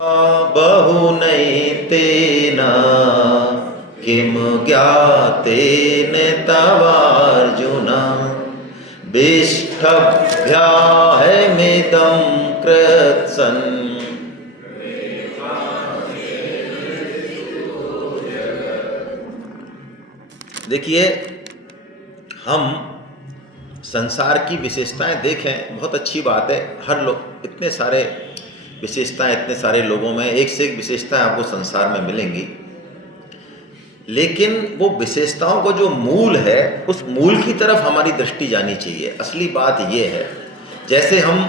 बहुनैतेन किं ज्ञातेन तवार्जुन बिष्ठभ्याहमिदं कृत्स्नं। देखिए, हम संसार की विशेषताएं देखें, बहुत अच्छी बात है। हर लोग इतने सारे विशेषताएं, इतने सारे लोगों में एक से एक विशेषताएं आपको संसार में मिलेंगी, लेकिन वो विशेषताओं को जो मूल है, उस मूल की तरफ हमारी दृष्टि जानी चाहिए। असली बात ये है, जैसे हम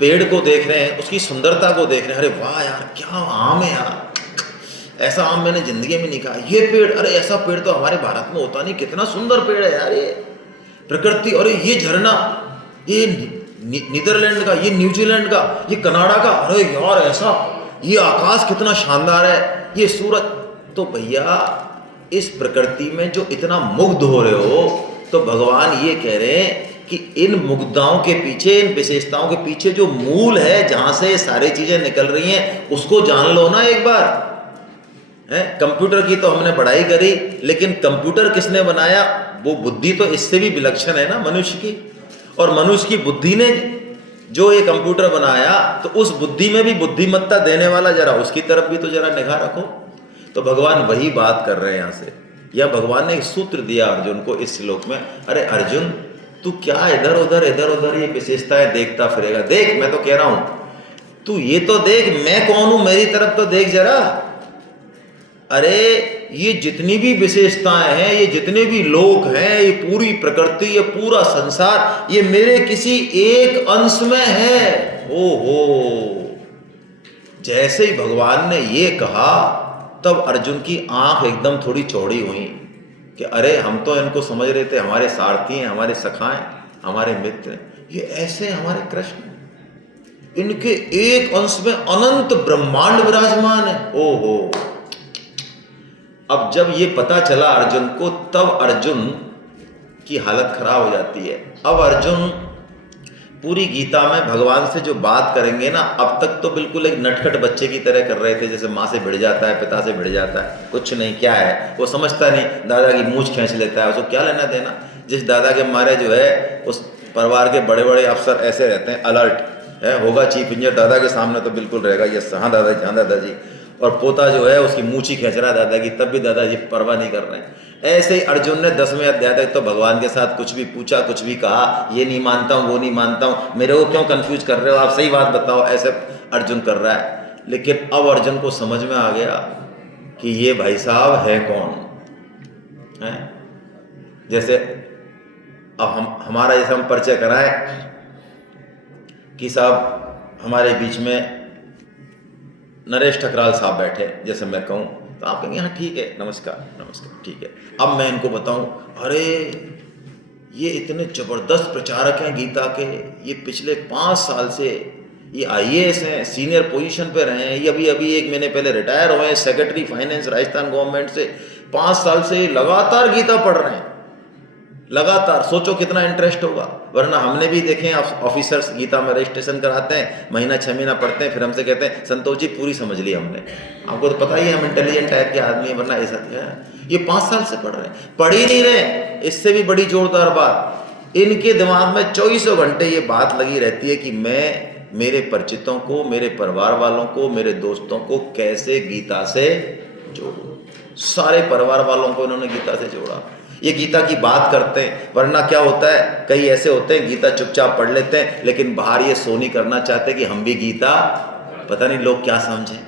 पेड़ को देख रहे हैं, उसकी सुंदरता को देख रहे हैं, अरे वाह यार क्या आम है यार, ऐसा आम मैंने जिंदगी में नहीं खाया। ये पेड़, अरे ऐसा पेड़ तो हमारे भारत में होता नहीं, कितना सुंदर पेड़ है यार ये प्रकृति। अरे ये झरना, ये नीदरलैंड का, ये न्यूजीलैंड का, ये कनाडा का, अरे यार ऐसा, ये आकाश कितना शानदार है, ये सूरज। तो भैया इस प्रकृति में जो इतना मुग्ध हो रहे हो, तो भगवान ये कह रहे हैं कि इन मुग्धाओं के पीछे, इन विशेषताओं के पीछे जो मूल है, जहां से सारी चीजें निकल रही हैं, उसको जान लो ना एक बार। है कंप्यूटर की तो हमने पढ़ाई करी, लेकिन कंप्यूटर किसने बनाया? वो बुद्धि तो इससे भी विलक्षण है ना मनुष्य की। और मनुष्य की बुद्धि ने जो ये कंप्यूटर बनाया, तो उस बुद्धि में भी बुद्धिमत्ता देने वाला, जरा उसकी तरफ भी तो जरा निगाह रखो। तो भगवान वही बात कर रहे हैं यहाँ से। या भगवान ने एक सूत्र दिया अर्जुन को इस श्लोक में, अरे अर्जुन तू क्या इधर उधर ये विशेषताएं देखता फिरेगा? देख, मैं तो कह रहा हूं, तू ये तो देख मैं कौन हूं, मेरी तरफ तो देख जरा। अरे ये जितनी भी विशेषताएं हैं, ये जितने भी लोग हैं, ये पूरी प्रकृति, ये पूरा संसार, ये मेरे किसी एक अंश में है। ओहो, जैसे ही भगवान ने ये कहा, तब अर्जुन की आंख एकदम थोड़ी चौड़ी हुई कि अरे हम तो इनको समझ रहे थे हमारे सारथी हैं, हमारे सखा हैं, हमारे मित्र हैं, ये ऐसे हमारे कृष्ण, इनके एक अंश में अनंत ब्रह्मांड विराजमान है। ओहो, अब जब ये पता चला अर्जुन को, तब अर्जुन की हालत खराब हो जाती है। अब अर्जुन पूरी गीता में भगवान से जो बात करेंगे ना, अब तक तो बिल्कुल एक नटखट बच्चे की तरह कर रहे थे, जैसे माँ से भिड़ जाता है, पिता से भिड़ जाता है, कुछ नहीं, क्या है वो समझता नहीं, दादा की मूंछ खींच लेता है, उसको क्या लेना देना। जिस दादा के मारे जो है उस परिवार के बड़े बड़े अफसर ऐसे रहते हैं, अलर्ट है, होगा चीफ इंजीनियर, दादा के सामने तो बिल्कुल रहेगा, यस हाँ दादाजी, हाँ दादाजी। और पोता जो है उसकी मूंछ ही खींच रहा है दादा की, तब भी दादाजी परवाह नहीं कर रहे हैं। ऐसे ही अर्जुन ने 10वें अध्याय तक तो भगवान के साथ कुछ भी पूछा, कुछ भी कहा, ये नहीं मानता हूँ, वो नहीं मानता हूँ, मेरे को क्यों कंफ्यूज कर रहे हो आप, सही बात बताओ, ऐसे अर्जुन कर रहा है। लेकिन अब अर्जुन को समझ में आ गया कि ये भाई साहब है कौन है। जैसे अब हमारा जैसे हम परिचय कराए कि साहब हमारे बीच में नरेश ठकराल साहब बैठे, जैसे मैं कहूँ तो आप कहेंगे हाँ ठीक है, नमस्कार नमस्कार, ठीक है। अब मैं इनको बताऊं, अरे ये इतने जबरदस्त प्रचारक हैं गीता के, ये पिछले 5 साल से ये आईएएस हैं, सीनियर पोजीशन पे रहे हैं, ये अभी अभी 1 महीने पहले रिटायर हुए हैं, सेक्रेटरी फाइनेंस राजस्थान गवर्नमेंट से, 5 साल से लगातार गीता पढ़ रहे हैं, लगातार। सोचो कितना इंटरेस्ट होगा। वरना हमने भी देखे ऑफिसर्स गीता में रजिस्ट्रेशन कराते हैं, महीना 6 महीना पढ़ते हैं, फिर हमसे कहते हैं संतोष जी पूरी समझ ली हमने। आपको तो पता ही है हम इंटेलिजेंट टाइप के आदमी हैं, वरना ऐसा है। ये 5 साल से पढ़ रहे हैं, पढ़ ही नहीं रहे। इससे भी बड़ी जोरदार बात, इनके दिमाग में 24 घंटे ये बात लगी रहती है कि मैं मेरे परिचितों को, मेरे परिवार वालों को, मेरे दोस्तों को कैसे गीता से जोड़ूं। सारे परिवार वालों को इन्होंने गीता से जोड़ा, ये गीता की बात करते हैं। वरना क्या होता है, कई ऐसे होते हैं गीता चुपचाप पढ़ लेते हैं, लेकिन बाहर ये शो नहीं करना चाहते कि हम भी गीता, पता नहीं लोग क्या समझें,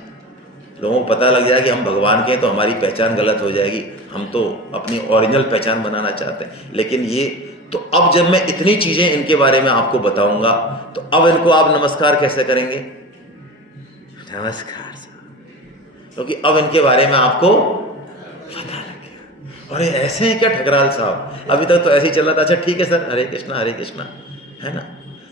लोगों को पता लग जाए कि हम भगवान के हैं तो हमारी पहचान गलत हो जाएगी। हम तो अपनी ओरिजिनल पहचान बनाना चाहते हैं। लेकिन ये तो अब जब मैं इतनी चीज़ें इनके बारे में आपको बताऊंगा, तो अब इनको आप नमस्कार कैसे करेंगे? नमस्कार साहब, क्योंकि अब इनके बारे में आपको पता लग गया। अरे ऐसे हैं क्या ठकराल साहब, अभी तक तो ऐसे ही चल रहा था, अच्छा ठीक है सर, हरे कृष्णा है ना।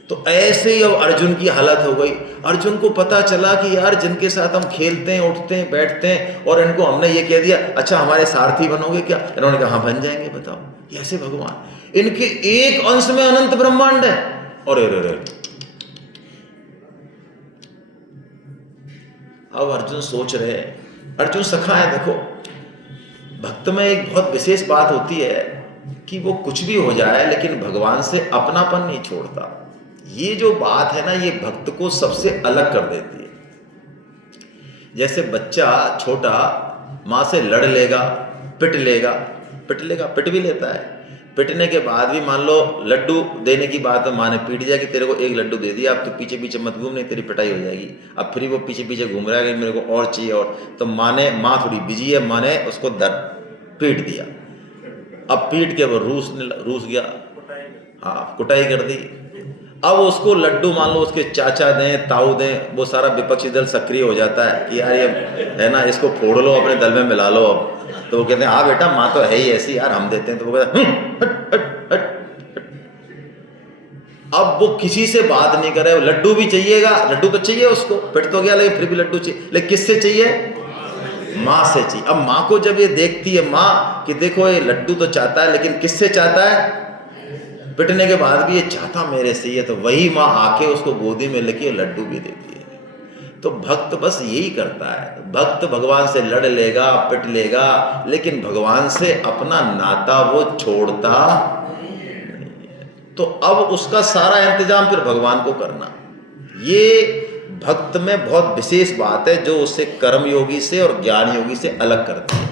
तो ऐसे ही अब अर्जुन की हालत हो गई। अर्जुन को पता चला कि यार जिनके साथ हम खेलते हैं, उठते हैं, बैठते हैं, और इनको हमने ये कह दिया अच्छा हमारे सारथी बनोगे क्या, इन्होंने कहा हाँ बन जाएंगे। बताओ, ऐसे भगवान, इनके एक अंश में अनंत ब्रह्मांड है। और अब अर्जुन सोच रहे हैं, अर्जुन सखा है। देखो, भक्त में एक बहुत विशेष बात होती है कि वो कुछ भी हो जाए लेकिन भगवान से अपनापन नहीं छोड़ता। ये जो बात है ना, ये भक्त को सबसे अलग कर देती है। जैसे बच्चा छोटा माँ से लड़ लेगा, पिट लेगा, पिट भी लेता है। पिटने के बाद भी मान लो लड्डू देने की बात है, माँ ने पीट दिया कि तेरे को एक लड्डू दे दिया, अब तो पीछे पीछे मत घूम, नहीं तेरी पिटाई हो जाएगी। अब फिर वो पीछे पीछे घूम रहा है कि मेरे को और चाहिए, और तो माँ थोड़ी बिजी है, माँ ने उसको पीट दिया। अब पीट के वो रूस गया, हाँ कुटाई कर दी। अब उसको लड्डू मान लो उसके चाचा दें, ताऊ दें, वो सारा विपक्षी दल सक्रिय हो जाता है कि यार ये है ना, इसको फोड़ लो, अपने दल में मिला लो। अब तो वो कहते हैं हाँ बेटा, माँ तो है ही ऐसी यार, हम देते हैं। तो वो कहते हैं हट हट हट। अब वो किसी से बात नहीं करे, लड्डू भी चाहिएगा, लड्डू तो चाहिए उसको, पिट तो गया लेकिन फिर भी लड्डू चाहिए। लेकिन किससे चाहिए? माँ से चाहिए। अब माँ को जब ये देखती है माँ कि देखो ये लड्डू तो चाहता है, लेकिन किससे चाहता है? पिटने के बाद भी ये चाहता मेरे से, ये तो वही माँ आके उसको गोदी में लेके लड्डू भी देती है। तो भक्त बस यही करता है, भक्त भगवान से लड़ लेगा, पिट लेगा, लेकिन भगवान से अपना नाता वो छोड़ता नहीं। तो अब उसका सारा इंतजाम फिर भगवान को करना, ये भक्त में बहुत विशेष बात है जो उससे कर्म योगी से और ज्ञान योगी से अलग करती है।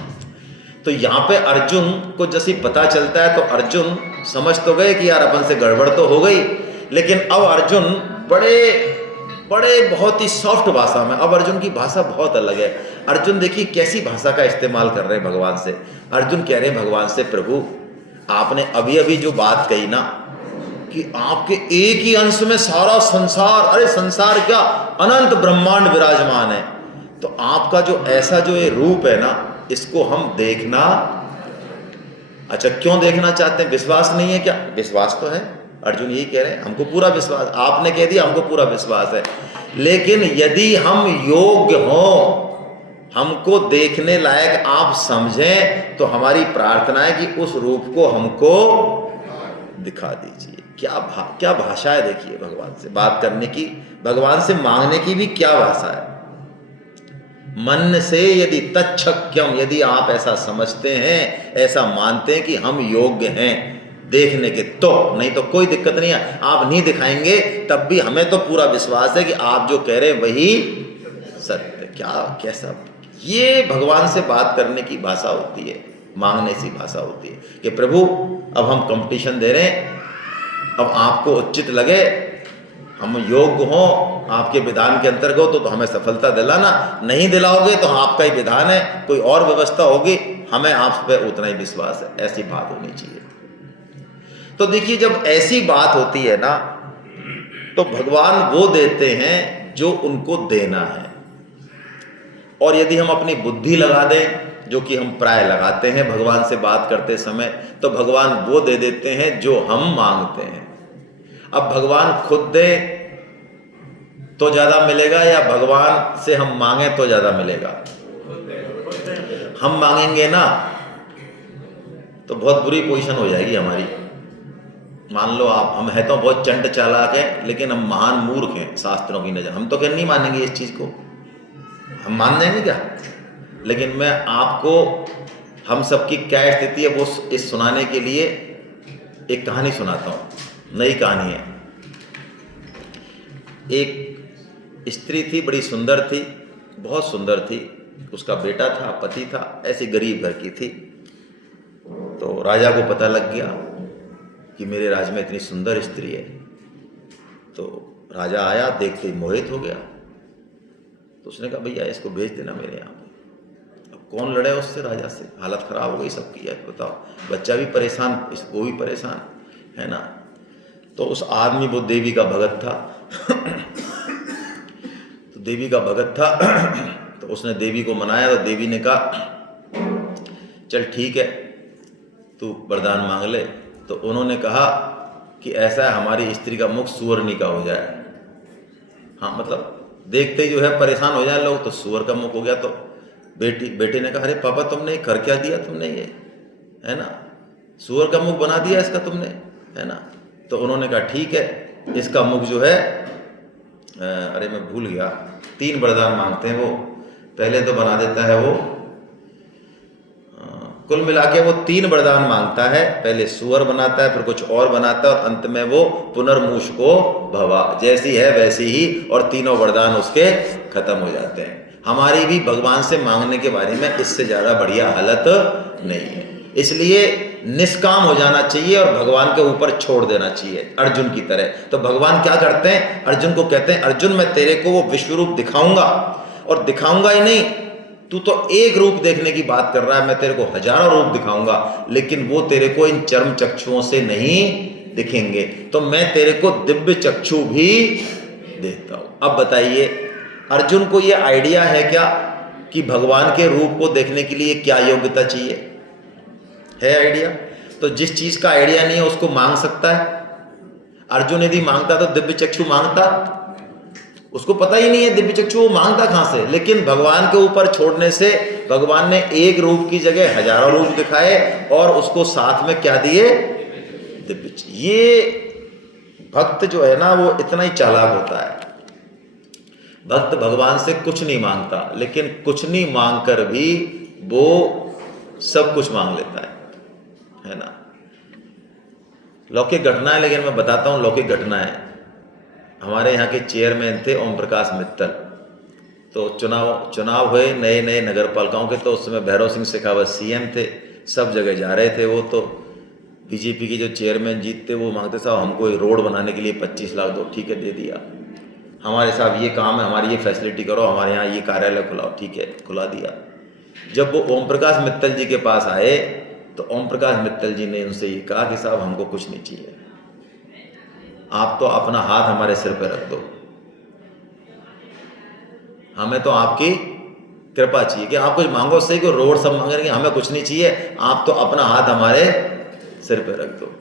तो यहाँ पे अर्जुन को जैसे पता चलता है तो अर्जुन समझ तो गए कि यार अपन से गड़बड़ तो हो गई, लेकिन अब अर्जुन बड़े बहुत ही सॉफ्ट भाषा में, अब अर्जुन की भाषा बहुत अलग है। अर्जुन देखिए कैसी भाषा का इस्तेमाल कर रहे हैं भगवान से। अर्जुन कह रहे हैं भगवान से, प्रभु आपने अभी अभी जो बात कही ना कि आपके एक ही अंश में सारा संसार, अरे संसार क्या, अनंत ब्रह्मांड विराजमान है, तो आपका जो ऐसा जो ये रूप है ना, इसको हम देखना, अच्छा क्यों देखना चाहते हैं? विश्वास नहीं है क्या? विश्वास तो है, अर्जुन यही कह रहे हैं, हमको पूरा विश्वास, आपने कह दिया हमको पूरा विश्वास है, लेकिन यदि हम योग्य हों, हमको देखने लायक आप समझें, तो हमारी प्रार्थना है कि उस रूप को हमको दिखा दीजिए। क्या भाषा है देखिए, भगवान से बात करने की, भगवान से मांगने की भी क्या भाषा है। मन से यदि तच्छक्यम, यदि आप ऐसा समझते हैं, ऐसा मानते हैं कि हम योग्य हैं देखने के, तो नहीं तो कोई दिक्कत नहीं है, आप नहीं दिखाएंगे तब भी हमें तो पूरा विश्वास है कि आप जो कह रहे हैं वही सत्य। क्या कैसा, ये भगवान से बात करने की भाषा होती है, मांगने सी भाषा होती है कि प्रभु अब हम कंपटीशन दे रहे हैं, अब आपको उचित लगे, हम योग्य हों आपके विधान के अंतर्गत तो हमें सफलता दिलाना, नहीं दिलाओगे तो आपका ही विधान है, कोई और व्यवस्था होगी, हमें आप पे उतना ही विश्वास है, ऐसी बात होनी चाहिए। तो देखिए जब ऐसी बात होती है ना, तो भगवान वो देते हैं जो उनको देना है, और यदि हम अपनी बुद्धि लगा दें, जो कि हम प्राय लगाते हैं भगवान से बात करते समय, तो भगवान वो दे देते हैं जो हम मांगते हैं। अब भगवान खुद दे तो ज्यादा मिलेगा या भगवान से हम मांगे तो ज्यादा मिलेगा? हम मांगेंगे ना तो बहुत बुरी पोजीशन हो जाएगी हमारी। मान लो आप, हम है तो बहुत चंट चालाक है, लेकिन हम महान मूर्ख हैं शास्त्रों की नजर, हम तो क्या नहीं मानेंगे इस चीज को, हम मान जाएंगे क्या? लेकिन मैं आपको हम सबकी क्या स्थिति है वो इस सुनाने के लिए एक कहानी सुनाता हूँ। नई कहानी है। एक स्त्री थी, बड़ी सुंदर थी, बहुत सुंदर थी, उसका बेटा था, पति था, ऐसी गरीब घर की थी। तो राजा को पता लग गया कि मेरे राज्य में इतनी सुंदर स्त्री है। तो राजा आया, देखते ही मोहित हो गया। तो उसने कहा भैया इसको भेज देना मेरे यहाँ पे। अब कौन लड़े उससे, राजा से, हालत खराब हो गई सबकी। यार बताओ, बच्चा भी परेशान, वो भी परेशान, है ना। तो उस आदमी, वो देवी का भगत था तो देवी का भगत था तो उसने देवी को मनाया। तो देवी ने कहा चल ठीक है, तू वरदान मांग ले। तो उन्होंने कहा कि ऐसा है, हमारी स्त्री का मुख सुअरनी का हो जाए। हाँ मतलब देखते ही जो है परेशान हो जाए लोग, तो सुअर का मुख हो गया। तो बेटे ने कहा अरे पापा तुमने कर क्या दिया, तुमने ये, है ना, सुअर का मुख बना दिया इसका तुमने, है ना। तो उन्होंने कहा ठीक है, इसका मुख जो है, अरे मैं भूल गया, 3 वरदान मांगते हैं वो, पहले तो बना देता है वो कुल मिला के वो 3 वरदान मांगता है। पहले सुअर बनाता है, फिर कुछ और बनाता है, और अंत में वो पुनर्मूषको भवा, जैसी है वैसी ही, और तीनों वरदान उसके खत्म हो जाते हैं। हमारी भी भगवान से मांगने के बारे में इससे ज़्यादा बढ़िया हालत नहीं है। इसलिए निष्काम हो जाना चाहिए और भगवान के ऊपर छोड़ देना चाहिए, अर्जुन की तरह। तो भगवान क्या करते हैं, अर्जुन को कहते हैं, अर्जुन मैं तेरे को वो विश्व रूप दिखाऊंगा, और दिखाऊंगा ही नहीं, तू तो एक रूप देखने की बात कर रहा है, मैं तेरे को हजारों रूप दिखाऊंगा, लेकिन वो तेरे को इन चर्म चक्षुओं से नहीं दिखेंगे, तो मैं तेरे को दिव्य चक्षु भी देता हूं। अब बताइए, अर्जुन को ये आइडिया है क्या कि भगवान के रूप को देखने के लिए क्या योग्यता चाहिए? है आइडिया? तो जिस चीज का आइडिया नहीं है उसको मांग सकता है? अर्जुन यदि मांगता तो दिव्य चक्षु मांगता? उसको पता ही नहीं है दिव्य चक्षु वो मांगता कहां से। लेकिन भगवान के ऊपर छोड़ने से भगवान ने एक रूप की जगह हजारों रूप दिखाए, और उसको साथ में क्या दिए? दिव्य। ये भक्त जो है ना वो इतना ही चालाक होता है। भक्त भगवान से कुछ नहीं मांगता, लेकिन कुछ नहीं मांग कर भी वो सब कुछ मांग लेता है ना। लौकिक घटना है, लेकिन मैं बताता हूं लौकिक घटना है। हमारे यहाँ के चेयरमैन थे ओम प्रकाश मित्तल। तो चुनाव हुए नए नए नगर पालिकाओं के, तो उस समय भैरव सिंह शेखावत सीएम थे, सब जगह जा रहे थे वो। तो बीजेपी के जो चेयरमैन जीतते वो मांगते साहब हमको एक रोड बनाने के लिए 25 लाख दो। ठीक है, दे दिया। हमारे साहब ये काम है, हमारी ये फैसिलिटी करो, हमारे यहाँ ये कार्यालय खुलाओ। ठीक है, खुला दिया। जब वो ओम प्रकाश मित्तल जी के पास आए तो ओम प्रकाश मित्तल जी ने उनसे ये कहा कि साहब हमको कुछ नहीं चाहिए, आप तो अपना हाथ हमारे सिर पर रख दो, हमें तो आपकी कृपा चाहिए। कि आप कुछ मांगो सही, को रोड सब मांगेंगे, हमें कुछ नहीं चाहिए, आप तो अपना हाथ हमारे सिर पर रख दो।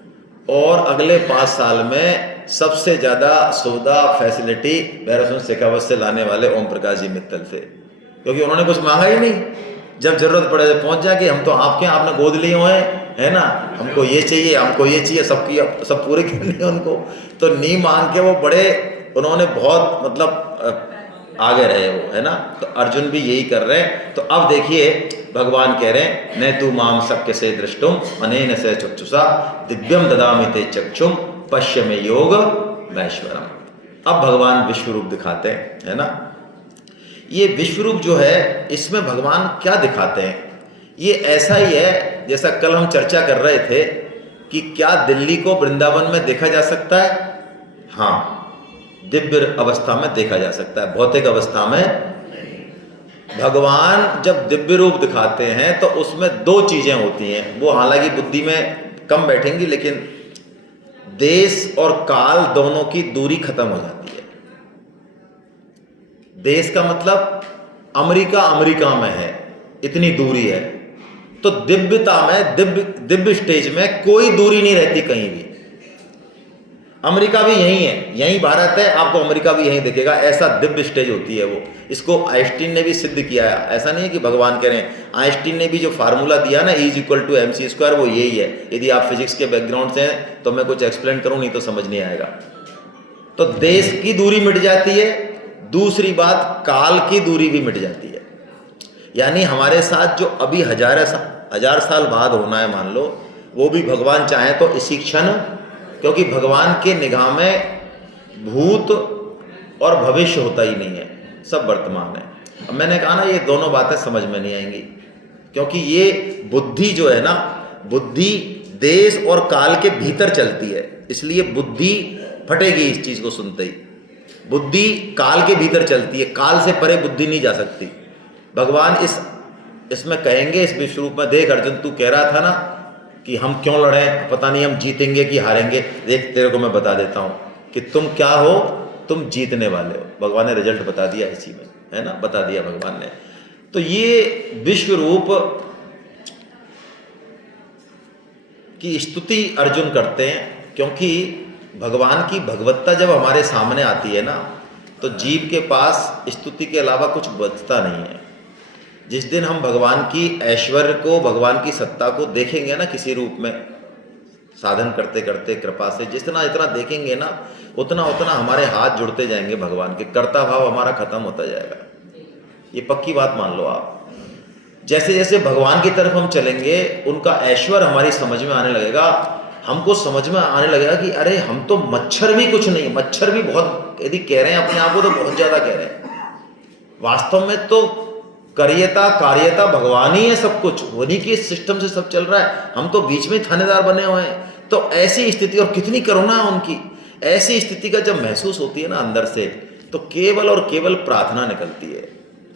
और अगले 5 साल में सबसे ज़्यादा सुविधा फैसिलिटी भैरव सिंह शेखावत से लाने वाले ओम प्रकाश जी मित्तल थे, क्योंकि उन्होंने कुछ मांगा ही नहीं। जब जरूरत पड़े तो पहुंच जाए कि हम तो आपके, आपने गोद लिए हुए हैं, है ना, हमको ये चाहिए, हमको ये चाहिए, सब पूरे करने उनको। तो नी मांग के वो बड़े, उन्होंने बहुत मतलब आगे रहे वो, है ना। तो अर्जुन भी यही कर रहे हैं। तो अब देखिए भगवान कह रहे हैं, न तू माम शक्य से दृष्टुम अनेन से चक्षुषा दिव्यम ददामि ते चक्षुम पश्य में योग वैश्वरम। अब भगवान विश्व रूप दिखाते हैं, है ना। ये विश्व रूप जो है, इसमें भगवान क्या दिखाते हैं? ये ऐसा ही है जैसा कल हम चर्चा कर रहे थे कि क्या दिल्ली को वृंदावन में देखा जा सकता है? हाँ, दिव्य अवस्था में देखा जा सकता है, भौतिक अवस्था में। भगवान जब दिव्य रूप दिखाते हैं तो उसमें 2 चीजें होती हैं, वो हालांकि बुद्धि में कम बैठेंगी, लेकिन देश और काल दोनों की दूरी खत्म हो जाती है। देश का मतलब अमेरिका में है, इतनी दूरी है। तो दिव्यता में, दिव्य स्टेज में कोई दूरी नहीं रहती कहीं भी। अमेरिका भी यही है, यही भारत है, आपको अमेरिका भी यही दिखेगा, ऐसा दिव्य स्टेज होती है वो। इसको आइंस्टीन ने भी सिद्ध किया है। ऐसा नहीं है कि भगवान कह रहे हैं, आइंस्टीन ने भी जो फार्मूला दिया ना E=mc², वो यही है। यदि आप फिजिक्स के बैकग्राउंड से हैं तो मैं कुछ एक्सप्लेन करूं, नहीं तो समझ नहीं आएगा। तो देश की दूरी मिट जाती है, दूसरी बात काल की दूरी भी मिट जाती है। यानी हमारे साथ जो अभी हजार साल बाद होना है, मान लो, वो भी भगवान चाहे तो इसी क्षण, क्योंकि भगवान के निगाह में भूत और भविष्य होता ही नहीं है, सब वर्तमान है। अब मैंने कहा ना, ये दोनों बातें समझ में नहीं आएंगी, क्योंकि ये बुद्धि जो है ना, बुद्धि देश और काल के भीतर चलती है, इसलिए बुद्धि फटेगी इस चीज को सुनते ही। बुद्धि काल के भीतर चलती है, काल से परे बुद्धि नहीं जा सकती। भगवान इसमें कहेंगे, इस विश्व रूप में, देख अर्जुन, तू कह रहा था ना कि हम क्यों लड़े, पता नहीं हम जीतेंगे कि हारेंगे, देख तेरे को मैं बता देता हूं कि तुम क्या हो, तुम जीतने वाले हो। भगवान ने रिजल्ट बता दिया इसी में, है ना, बता दिया भगवान ने। तो ये विश्व रूप की स्तुति अर्जुन करते हैं, क्योंकि भगवान की भगवत्ता जब हमारे सामने आती है ना, तो जीव के पास स्तुति के अलावा कुछ बचता नहीं है। जिस दिन हम भगवान की ऐश्वर्य को, भगवान की सत्ता को देखेंगे ना किसी रूप में, साधन करते करते कृपा से जितना देखेंगे ना, उतना हमारे हाथ जुड़ते जाएंगे भगवान के, कर्ता भाव हमारा खत्म होता जाएगा। ये पक्की बात मान लो आप। जैसे जैसे भगवान की तरफ हम चलेंगे उनका ऐश्वर्य हमारी समझ में आने लगेगा। हमको समझ में आने लगेगा कि अरे हम तो मच्छर भी कुछ नहीं, मच्छर भी बहुत यदि कह रहे हैं अपने आप को तो बहुत ज़्यादा कह रहे हैं। वास्तव में तो कार्यता कार्यता भगवान ही है, सब कुछ उन्हीं के सिस्टम से सब चल रहा है, हम तो बीच में थानेदार बने हुए हैं। तो ऐसी स्थिति, और कितनी करुणा है उनकी, ऐसी स्थिति का जब महसूस होती है ना अंदर से, तो केवल और केवल प्रार्थना निकलती है,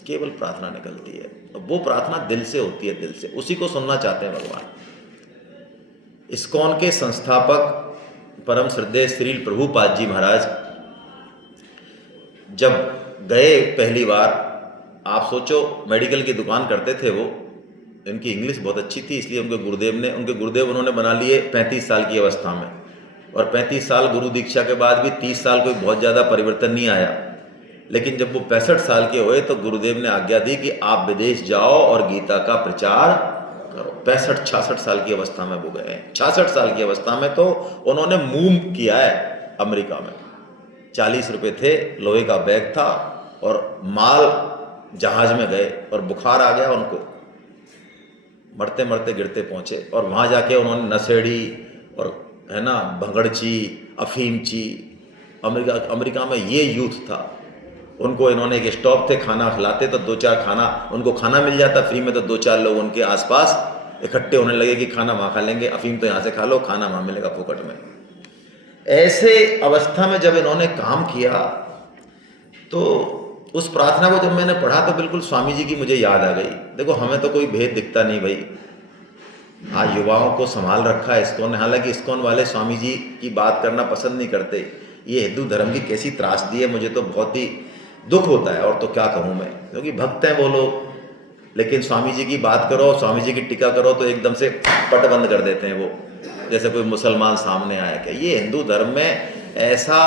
केवल प्रार्थना निकलती है। वो प्रार्थना दिल से होती है, दिल से, उसी को सुनना चाहते हैं भगवान। इस्कॉन के संस्थापक परम श्रद्धेय श्री प्रभुपाद जी महाराज जब गए पहली बार, आप सोचो मेडिकल की दुकान करते थे वो, इनकी इंग्लिश बहुत अच्छी थी, इसलिए उनके गुरुदेव उन्होंने बना लिए 35 साल की अवस्था में। और 35 साल गुरु दीक्षा के बाद भी 30 साल कोई बहुत ज़्यादा परिवर्तन नहीं आया। लेकिन जब वो 65 साल के हुए तो गुरुदेव ने आज्ञा दी कि आप विदेश जाओ और गीता का प्रचार करो। 65-66 साल की अवस्था में वो गए। 66 साल की अवस्था में तो उन्होंने मूव किया है अमेरिका में। 40 रुपये थे, लोहे का बैग था और माल जहाज में गए और बुखार आ गया उनको, मरते मरते गिरते पहुँचे। और वहाँ जाके उन्होंने नशेड़ी और है ना भंगड़ची, अफीमची, अमेरिका में ये यूथ था। उनको इन्होंने एक स्टॉप थे, खाना खिलाते तो 2-4 खाना उनको खाना मिल जाता फ्री में, तो 2-4 लोग उनके आसपास इकट्ठे होने लगे कि खाना वहाँ खा लेंगे, अफीम तो यहाँ से खा लो, खाना वहाँ मिलेगा फुकट में। ऐसे अवस्था में जब इन्होंने काम किया तो उस प्रार्थना को जब मैंने पढ़ा तो बिल्कुल स्वामी जी की मुझे याद आ गई। देखो हमें तो कोई भेद दिखता नहीं भाई, आज युवाओं को संभाल रखा है इस्कॉन ने। हालांकि इस्कॉन वाले स्वामी जी की बात करना पसंद नहीं करते, ये हिंदू धर्म की कैसी त्रासदी है, मुझे तो बहुत ही दुख होता है। और तो क्या कहूँ मैं, क्योंकि भक्त हैं वो लोग, लेकिन स्वामी जी की बात करो, स्वामी जी की टीका करो तो एकदम से पट बंद कर देते हैं वो, जैसे कोई मुसलमान सामने आया क्या। ये हिंदू धर्म में ऐसा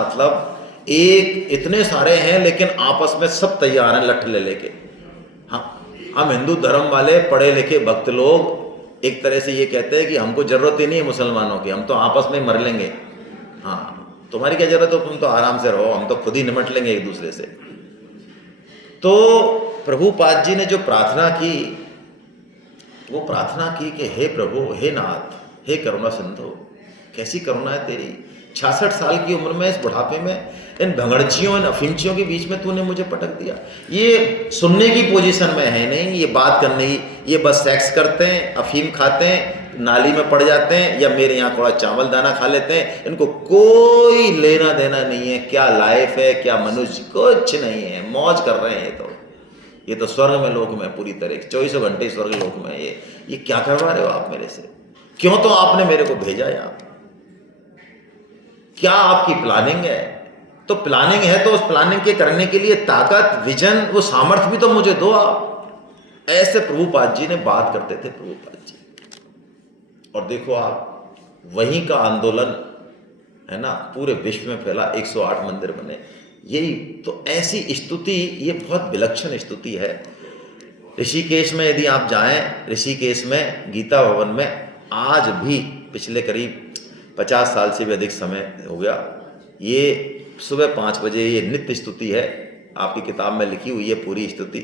मतलब एक इतने सारे हैं लेकिन आपस में सब तैयार हैं लठ ले लेके। हम हिंदू धर्म वाले पढ़े लिखे भक्त लोग एक तरह से ये कहते हैं कि हमको जरूरत ही नहीं है मुसलमानों की, हम तो आपस में मर लेंगे। हाँ, तुम्हारी क्या जरूरत हो, तुम तो आराम से रहो, हम तो खुद ही निमट लेंगे एक दूसरे से। तो प्रभुपाद जी ने जो प्रार्थना की, वो प्रार्थना की कि हे प्रभु, हे नाथ, हे करुणा सिंधु, कैसी करुणा है तेरी। 66 साल की उम्र में, इस बुढ़ापे में, इन भंगड़चियों, इन अफीमचियों के बीच में तूने मुझे पटक दिया। ये सुनने की पोजीशन में है नहीं, ये बात करने की, ये बस सेक्स करते हैं, अफीम खाते हैं, नाली में पड़ जाते हैं, या मेरे यहाँ थोड़ा चावल दाना खा लेते हैं। इनको कोई लेना देना नहीं है क्या लाइफ है, क्या मनुष्य, कुछ नहीं है, मौज कर रहे हैं। ये तो स्वर्ग में लोक में पूरी तरह 24 घंटे स्वर्ग लोक में। ये क्या करवा रहे हो आप मेरे से, क्यों तो आपने मेरे को भेजा यहाँ, क्या आपकी प्लानिंग है। तो प्लानिंग है तो उस प्लानिंग के करने के लिए ताकत, विजन, वो सामर्थ्य भी तो मुझे दो आप। ऐसे प्रभुपाद जी ने बात करते थे, प्रभुपाद जी। और देखो आप, वहीं का आंदोलन है ना पूरे विश्व में फैला, 108 मंदिर बने। यही तो ऐसी स्तुति, ये बहुत विलक्षण स्तुति है। ऋषिकेश में यदि आप जाएं, ऋषिकेश में गीता भवन में आज भी पिछले करीब 50 साल से भी अधिक समय हो गया, ये सुबह 5 बजे ये नित्य स्तुति है। आपकी किताब में लिखी हुई है पूरी स्तुति,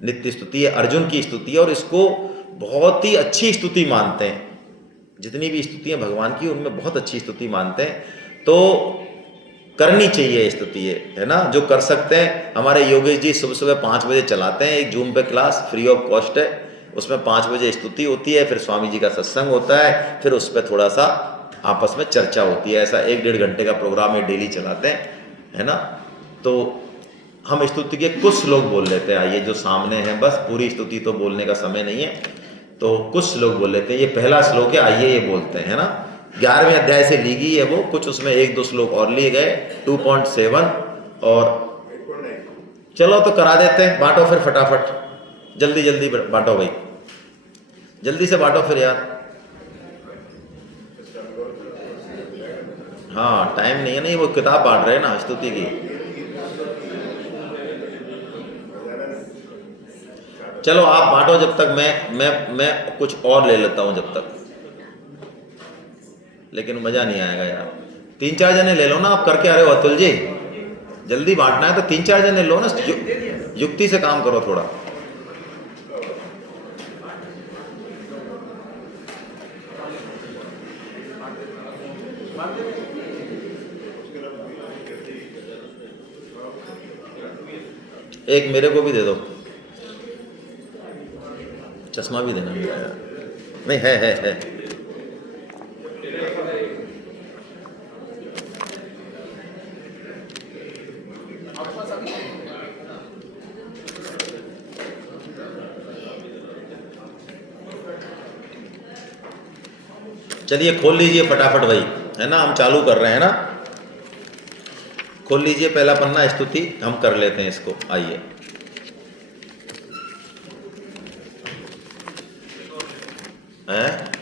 नित्य स्तुति है, अर्जुन की स्तुति है। और इसको बहुत ही अच्छी स्तुति मानते हैं, जितनी भी स्तुतियाँ भगवान की उनमें बहुत अच्छी स्तुति मानते हैं। तो करनी चाहिए स्तुति, है ना, जो कर सकते हैं। हमारे योगेश जी सुबह सुबह 5 बजे चलाते हैं एक जूम पे क्लास, फ्री ऑफ कॉस्ट है, उसमें 5 बजे स्तुति होती है, फिर स्वामी जी का सत्संग होता है, फिर उस पर थोड़ा सा आपस में चर्चा होती है। ऐसा 1-1.5 घंटे का प्रोग्राम ये डेली चलाते हैं, है ना। तो हम स्तुति के कुछ श्लोक बोल लेते हैं, आइए जो सामने हैं, बस पूरी स्तुति तो बोलने का समय नहीं है, तो कुछ श्लोक बोल लेते हैं। ये पहला श्लोक है, आइए ये बोलते हैं, है ना। 11वें अध्याय से ली गई है वो, कुछ उसमें 1-2 श्लोक और लिए गए, 2.7। और चलो तो करा देते हैं, बांटो फिर फटाफट, जल्दी जल्दी बांटो भाई, जल्दी से बांटो फिर यार। हाँ, टाइम नहीं है, नहीं वो किताब बांट रहे हैं ना स्तुति की। चलो आप बांटो जब तक, मैं कुछ और ले लेता हूं जब तक, लेकिन मजा नहीं आएगा यार। 3-4 जने ले लो ना, आप करके आ रहे हो अतुल जी, जल्दी बांटना है तो 3-4 जने लो ना। युक्ति से काम करो थोड़ा। एक मेरे को भी दे दो, चश्मा भी देना मेरा यार। नहीं है। चलिए खोल लीजिए फटाफट भाई, है ना, हम चालू कर रहे हैं ना। खोल लीजिए पहला पन्ना, स्तुति हम कर लेते हैं इसको, आइए। हैं